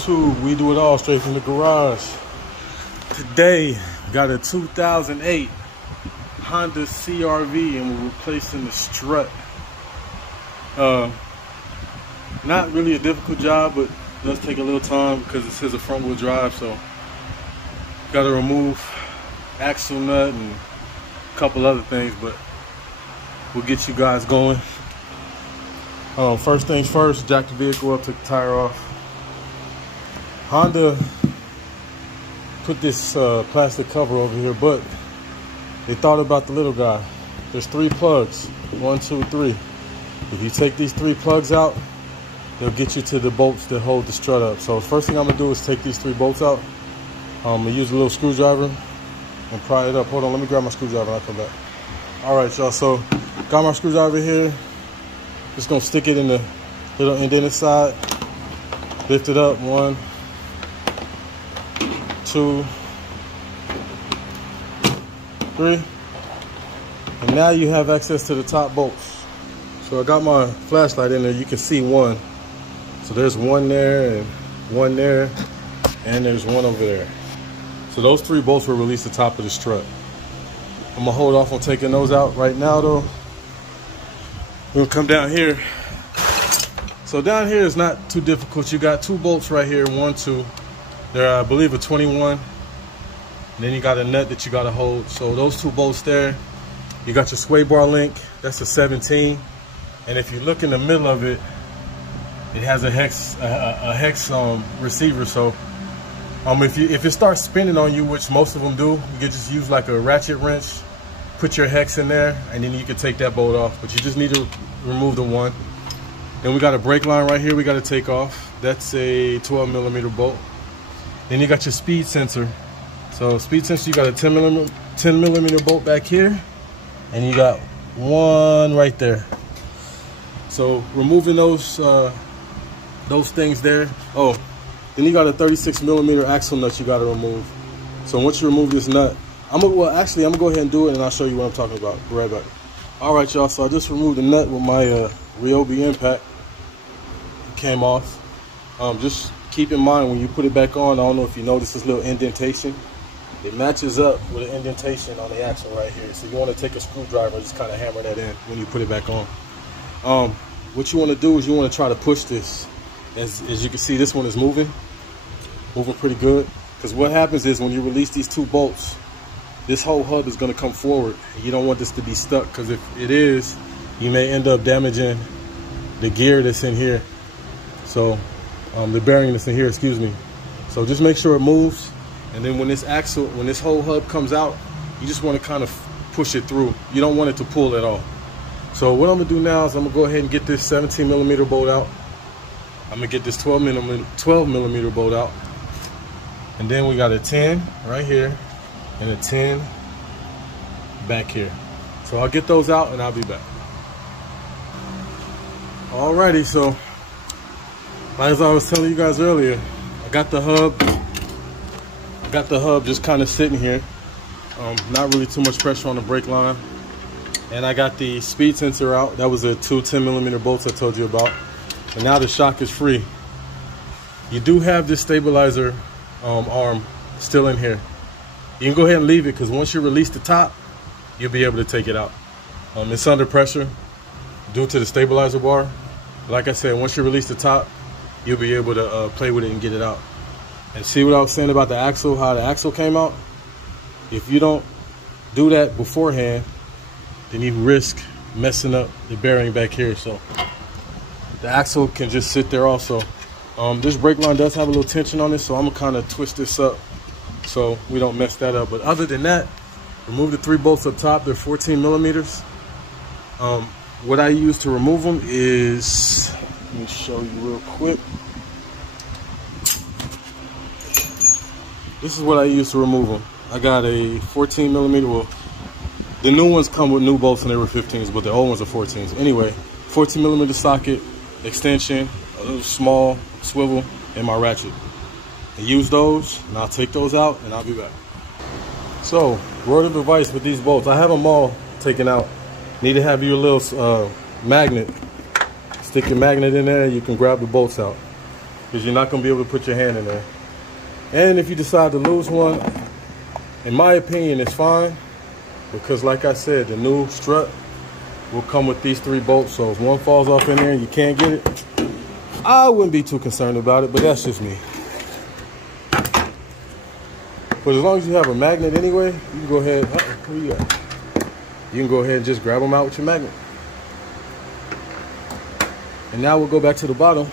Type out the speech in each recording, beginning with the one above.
YouTube? We do it all straight from the garage. Today, got a 2008 Honda CRV and we're replacing the strut. Not really a difficult job, but it does take a little time because it says a front wheel drive, so got to remove axle nut and a couple other things, but we'll get you guys going. First things first, jack the vehicle up, took the tire off. Honda put this plastic cover over here, but they thought about the little guy. There's 3 plugs, 1, 2, 3. If you take these 3 plugs out, they'll get you to the bolts that hold the strut up. So the first thing I'm gonna do is take these 3 bolts out. I'm gonna use a little screwdriver and pry it up. Hold on, let me grab my screwdriver and I'll come back. All right, y'all, so got my screwdriver here. Just gonna stick it in the little indented side. Lift it up, 1, 2, 3. And now you have access to the top bolts. So I got my flashlight in there, you can see 1. So there's 1 there and 1 there, and there's 1 over there. So those 3 bolts will release the top of the strut. I'm gonna hold off on taking those out right now though. We'll come down here. So down here is not too difficult. You got 2 bolts right here, 1, 2. They're, I believe, a 21. And then you got a nut that you gotta hold. So those 2 bolts there, you got your sway bar link, that's a 17. And if you look in the middle of it, it has a hex receiver. So if it starts spinning on you, which most of them do, you can just use like a ratchet wrench, put your hex in there, and then you can take that bolt off. But you just need to remove the 1. Then we got a brake line right here we got to take off. That's a 12mm bolt. Then you got your speed sensor. So speed sensor, you got a 10mm bolt back here, and you got 1 right there. So removing those things there. Oh, then you got a 36mm axle nut you got to remove. So once you remove this nut, I'm gonna go ahead and do it, and I'll show you what I'm talking about. Be right back. All right, y'all. So I just removed the nut with my Ryobi impact. It came off. Just keep in mind when you put it back on, I don't know if you notice this little indentation. It matches up with an indentation on the axle right here. So you want to take a screwdriver and just kind of hammer that in when you put it back on. What you want to do is you want to try to push this. As you can see, this one is moving pretty good. Because what happens is when you release these 2 bolts, this whole hub is going to come forward. You don't want this to be stuck, because if it is, you may end up damaging the gear that's in here. So the bearing that's in here, excuse me. So just make sure it moves. And then when this whole hub comes out, you just want to kind of push it through. You don't want it to pull at all. So what I'm gonna do now is I'm gonna go ahead and get this 17mm bolt out. I'm gonna get this 12mm bolt out. And then we got a 10 right here and a 10 back here. So I'll get those out and I'll be back. Alrighty, so as I was telling you guys earlier, I got the hub just kind of sitting here. Not really too much pressure on the brake line. And I got the speed sensor out. That was the 2 10mm bolts I told you about. And now the shock is free. You do have this stabilizer arm still in here. You can go ahead and leave it, because once you release the top, you'll be able to take it out. It's under pressure due to the stabilizer bar. Like I said, once you release the top, you'll be able to play with it and get it out. And see what I was saying about the axle, how the axle came out? If you don't do that beforehand, then you risk messing up the bearing back here. So the axle can just sit there also. This brake line does have a little tension on it, so I'm gonna kind of twist this up so we don't mess that up. But other than that, remove the 3 bolts up top. They're 14mm. What I use to remove them is, let me show you real quick. This is what I use to remove them. I got a 14mm. Well, the new ones come with new bolts and they were 15s, but the old ones are 14s. Anyway, 14mm socket, extension, a little small swivel, and my ratchet. I use those, and I'll take those out, and I'll be back. So, word of advice with these bolts. I have them all taken out. Need to have your little magnet. Stick your magnet in there, you can grab the bolts out. because you're not going to be able to put your hand in there. And if you decide to lose one, in my opinion, it's fine, because like I said, the new strut will come with these 3 bolts. So if one falls off in there and you can't get it, I wouldn't be too concerned about it, but that's just me. But as long as you have a magnet anyway, you can go ahead. What do you got? You can go ahead and just grab them out with your magnet. And now we'll go back to the bottom.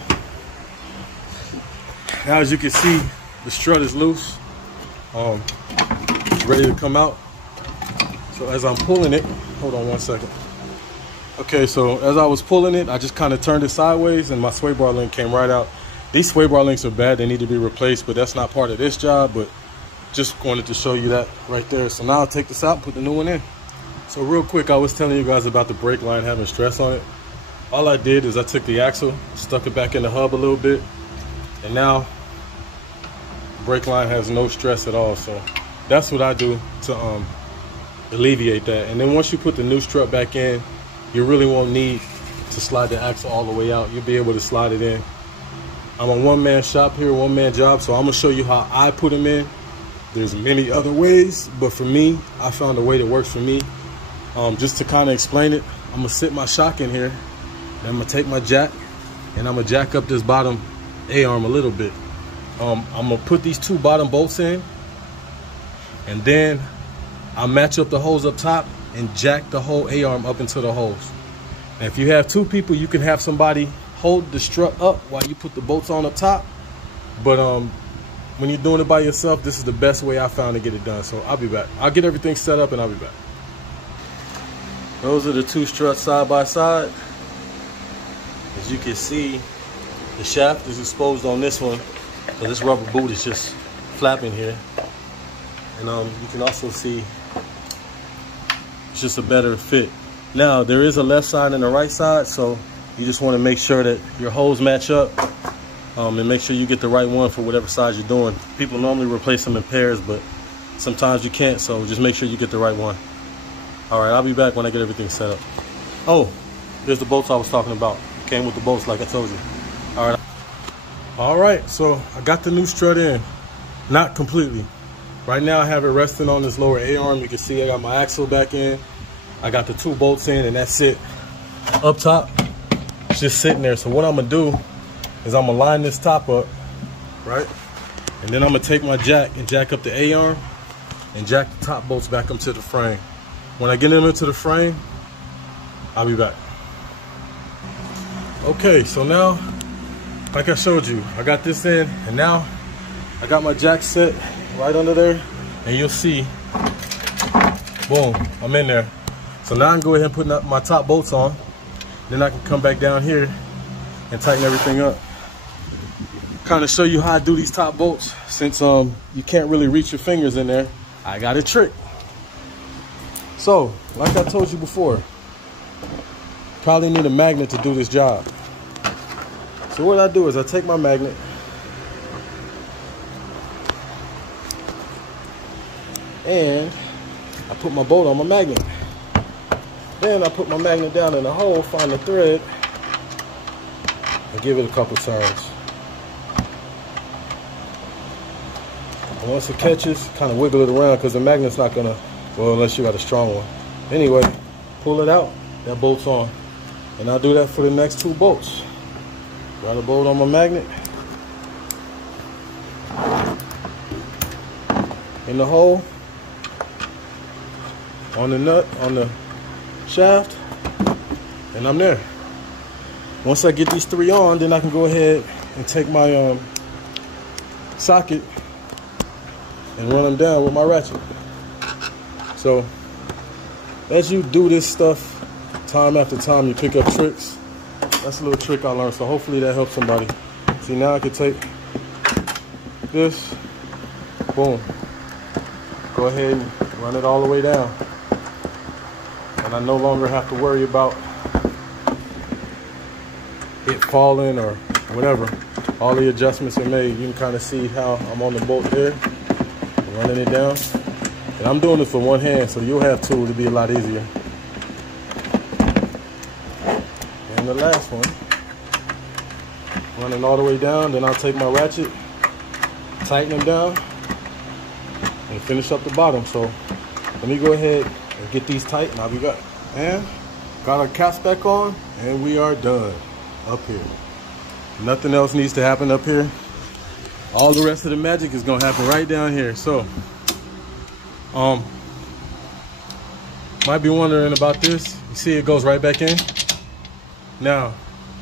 Now, as you can see, the strut is loose. It's ready to come out. So as I'm pulling it, hold on one second. Okay, so as I was pulling it, I just kind of turned it sideways and my sway bar link came right out. These sway bar links are bad, they need to be replaced, but that's not part of this job, but just wanted to show you that right there. So now I'll take this out and put the new one in. So real quick, I was telling you guys about the brake line having stress on it. All I did is I took the axle, stuck it back in the hub a little bit, and now the brake line has no stress at all. So that's what I do to alleviate that. And then once you put the new strut back in, you really won't need to slide the axle all the way out. You'll be able to slide it in. I'm a one-man shop here, one-man job, so I'm gonna show you how I put them in. There's many other ways, but for me, I found a way that works for me. Just to kind of explain it, I'm gonna sit my shock in here, and I'm gonna take my jack, and I'm gonna jack up this bottom A-arm a little bit. I'm gonna put these 2 bottom bolts in, and then I'll match up the hose up top and jack the whole A-arm up into the hose. And if you have 2 people, you can have somebody hold the strut up while you put the bolts on up top. But when you're doing it by yourself, this is the best way I found to get it done. So I'll be back. I'll get everything set up and I'll be back. Those are the 2 struts side by side. As you can see, the shaft is exposed on this one, so this rubber boot is just flapping here. And you can also see it's just a better fit. Now, there is a left side and a right side, so you just want to make sure that your holes match up. And make sure you get the right one for whatever size you're doing. People normally replace them in pairs, but sometimes you can't, so just make sure you get the right one. All right, I'll be back when I get everything set up. Oh, there's the bolts I was talking about. Came with the bolts like I told you. All right, so I got the new strut in. Not completely. Right now I have it resting on this lower A-arm. You can see I got my axle back in. I got the 2 bolts in, and that's it. Up top, it's just sitting there. So what I'm gonna do is I'm gonna line this top up, right? And then I'm gonna take my jack and jack up the A-arm and jack the top bolts back into the frame. When I get them into the frame, I'll be back. Okay, so now, like I showed you, I got this in, and now I got my jack set right under there, and you'll see, boom, I'm in there. So now I can go ahead and put my top bolts on. Then I can come back down here and tighten everything up. Kind of show you how I do these top bolts. Since you can't really reach your fingers in there, I got a trick. So, like I told you before, probably need a magnet to do this job. So what I do is I take my magnet, and I put my bolt on my magnet. Then I put my magnet down in the hole, find the thread, and give it a couple turns. And once it catches, kind of wiggle it around, because the magnet's not gonna, well, unless you got a strong one. Anyway, pull it out, that bolt's on. And I'll do that for the next 2 bolts. Got a bolt on my magnet. In the hole. On the nut, on the shaft. And I'm there. Once I get these 3 on, then I can go ahead and take my socket and run them down with my ratchet. So, as you do this stuff, time after time, you pick up tricks. That's a little trick I learned, so hopefully that helps somebody. See, now I can take this, boom, go ahead and run it all the way down. And I no longer have to worry about it falling or whatever. All the adjustments are made. You can kind of see how I'm on the bolt there, running it down. And I'm doing it for one hand, so you'll have 2 to be a lot easier. And the last one. running all the way down. Then I'll take my ratchet, tighten them down, and finish up the bottom. So let me go ahead and get these tight, and I'll be back. And got our caps back on, and we are done up here. Nothing else needs to happen up here. All the rest of the magic is gonna happen right down here. So might be wondering about this. You see it goes right back in. Now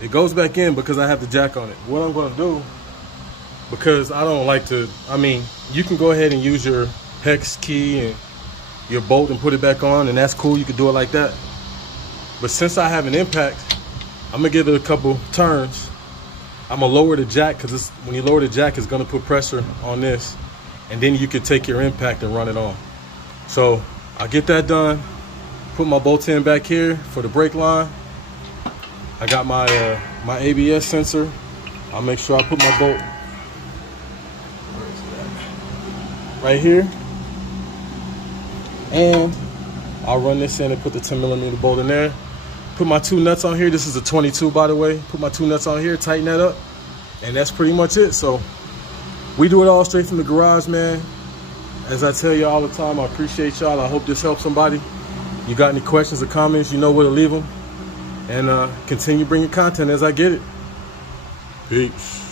it goes back in because I have the jack on it. What I'm gonna do, because I don't like to, I mean, you can go ahead and use your hex key and your bolt and put it back on, and that's cool. You can do it like that. But since I have an impact, I'm gonna give it a couple turns. I'm gonna lower the jack, because when you lower the jack, it's gonna put pressure on this, and then you can take your impact and run it on. So I'll get that done, put my bolt in back here for the brake line. I got my my ABS sensor. I'll make sure I put my bolt right here, and I'll run this in and put the 10mm bolt in there. Put my 2 nuts on here. This is a 22, by the way. Put my 2 nuts on here, tighten that up, and that's pretty much it. So we do it all straight from the garage, man. As I tell you all the time, I appreciate y'all. I hope this helps somebody. You got any questions or comments, you know where to leave them. And continue bringing content as I get it. Peace.